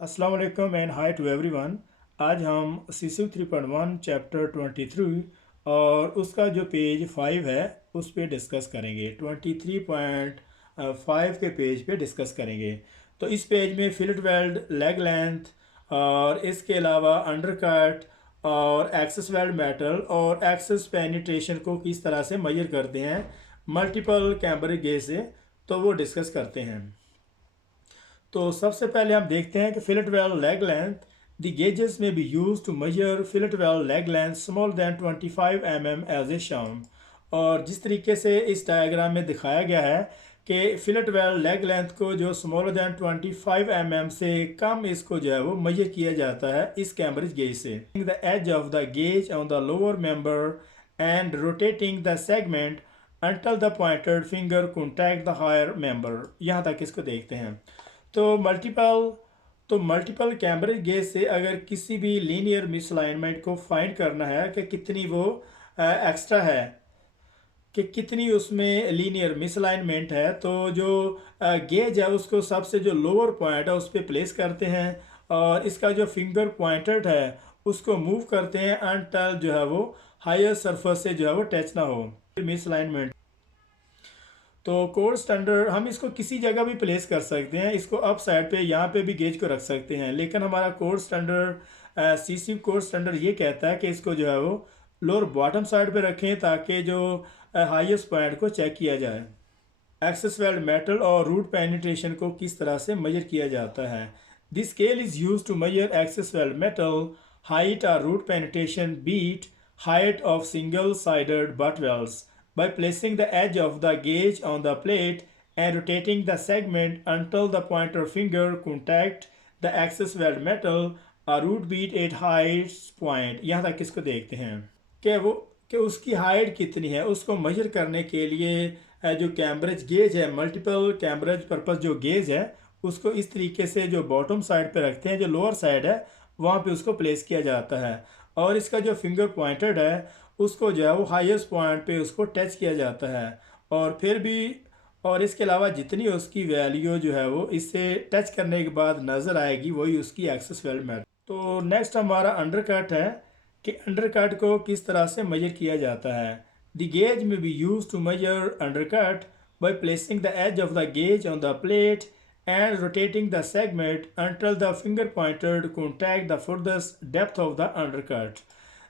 अस्सलाम वालेकुम and hi to everyone. आज हम CC 3.1 चैप्टर 23 और उसका जो पेज 5 है उस पे डिस्कस करेंगे। 23.5 के पेज पे डिस्कस करेंगे। तो इस पेज में फिलेट वेल्ड, लेग लेंथ और इसके अलावा अंडरकट और एक्सेस वेल्ड मेटल और एक्सेस पेनिट्रेशन को किस तरह से मेजर करते हैं मल्टीपल कैम्बर गेज से, तो वो डिस्कस करते हैं। तो सबसे पहले हम देखते हैं कि fillet weld leg length. The gauges may be used to measure fillet weld leg length smaller than 25 mm as a shown. और जिस तरीके से इस डायग्राम में दिखाया गया है कि फिलेट वेल लेग लेंथ को जो स्मॉलर दैन 25 mm से कम इसको जो है वो मेजर किया जाता है इस कैम्ब्रिज गेज से। The edge of the gauge on the lower member and rotating the segment until the pointed finger contact the higher member। यहाँ तक इसको देखते हैं। तो मल्टीपल कैम्ब्रिज गेज से अगर किसी भी लीनियर मिसअलाइनमेंट को फाइंड करना है कि कितनी वो एक्स्ट्रा है, कि कितनी उसमें लीनियर मिसअलाइनमेंट है, तो जो गेज है उसको सबसे जो लोअर पॉइंट है उस पर प्लेस करते हैं और इसका जो फिंगर पॉइंटेड है उसको मूव करते हैं अनटिल जो है वो हायर सरफेस से जो है वो टच ना हो मिसअलाइनमेंट। तो कोड स्टैंडर्ड हम इसको किसी जगह भी प्लेस कर सकते हैं, इसको अप साइड पे यहाँ पे भी गेज को रख सकते हैं, लेकिन हमारा code standard CC code standard ये कहता है कि इसको जो है वो लोअर बॉटम साइड पे रखें ताकि जो हाईएस्ट पॉइंट को चेक किया जाए। एक्सेस वेल्ड मेटल और रूट पेनिट्रेशन को किस तरह से मेजर किया जाता है। This scale is use to measure excess weld metal height और root penetration bead height of single-sided butt welds by placing the edge of the gauge on the plate and rotating the segment until the pointer finger contact the access weld metal a root beat at highest point। यहाँ तक इसको देखते हैं कि उसकी height कितनी है उसको मेजर करने के लिए जो कैम्ब्रिज गेज है, मल्टीपल कैम्ब्रिज पर्पस जो गेज है उसको इस तरीके से जो बॉटम साइड पे रखते हैं, जो लोअर साइड है वहाँ पे उसको प्लेस किया जाता है और इसका जो फिंगर पॉइंटेड है उसको जो है वो हाईएस्ट पॉइंट पे उसको टच किया जाता है और फिर भी और इसके अलावा जितनी उसकी वैल्यू जो है वो इससे टच करने के बाद नज़र आएगी वही उसकी एक्सेस वेल्ड मेथड। तो नेक्स्ट हमारा अंडरकट है कि अंडरकट को किस तरह से मेजर किया जाता है। The gauge may be used to measure undercut by placing the edge of the gauge on the plate and rotating the segment until the finger pointed contact the furthest depth of the undercut.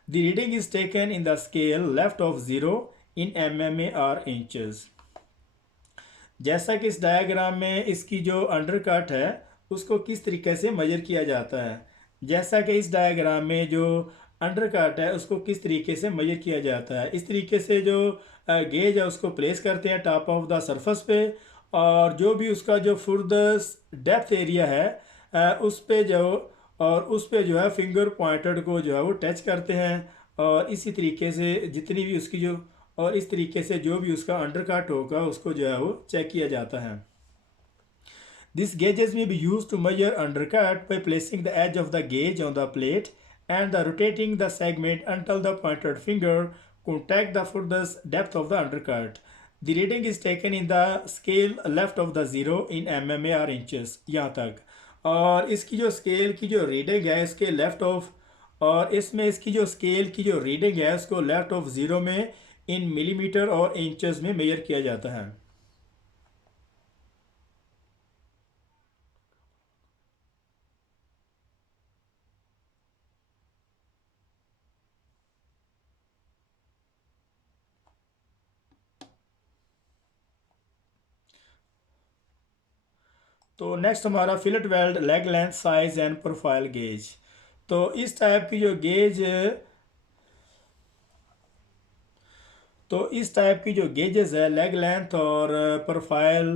The reading is taken in the scale left of 0 in mm or inches। जैसा कि इस diagram में इसकी जो undercut है उसको किस तरीके से मेजर किया जाता है, जैसा कि इस डायग्राम में जो अंडरकट है उसको किस तरीके से मेजर किया जाता है। इस तरीके से जो गेज है उसको प्लेस करते हैं टॉप ऑफ द सरफेस पे और जो भी उसका जो फुर्दस्ट डेप्थ एरिया है उस पे जो है फिंगर पॉइंटेड को जो है वो टच करते हैं और इसी तरीके से जितनी भी उसकी जो और इस तरीके से जो भी उसका अंडरकट होगा उसको जो है वो चेक किया जाता है। This gauges may be used to measure undercut by placing the edge of the gauge on the plate and the rotating the segment until the pointed finger contact the furthest depth of the undercut। The reading is taken in the scale left of the 0 in mm or inches। यहाँ तक और इसकी जो scale की जो reading है इसके left of और इसमें इसकी जो स्केल की जो रीडिंग है उसको लेफ्ट ऑफ 0 में इन मिलीमीटर और इंचेस में मेजर किया जाता है। तो नेक्स्ट हमारा fillet weld leg length size and profile gauge. तो इस टाइप की जो गेज तो इस टाइप की जो गेजेस है लेग लेंथ और प्रोफाइल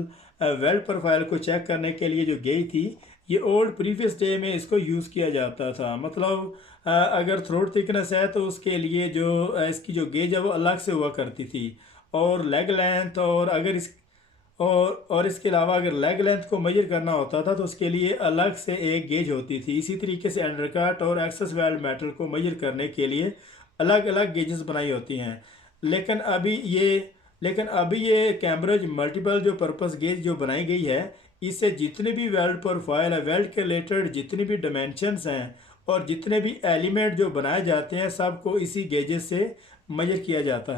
वेल्ड प्रोफाइल को चेक करने के लिए जो गेज थी ये ओल्ड प्रीवियस डे में इसको यूज़ किया जाता था। मतलब अगर थ्रोट थिकनेस है तो उसके लिए जो इसकी जो गेज है वो अलग से हुआ करती थी और लेग लेंथ और अगर इस और इसके अलावा अगर लेग लेंथ को मेजर करना होता था तो उसके लिए अलग से एक गेज होती थी। इसी तरीके से अंडरकट और एक्सेस वेल्ड मेटल को मेजर करने के लिए अलग अलग गेजेस बनाई होती हैं। लेकिन अभी ये कैम्ब्रिज मल्टीपल जो पर्पस गेज जो बनाई गई है इससे जितने भी वेल्ड प्रोफाइल है, वेल्ड के रिलेटेड जितनी भी डायमेंशंस हैं और जितने भी एलिमेंट जो बनाए जाते हैं सबको इसी गेजेस से मेजर किया जाता है।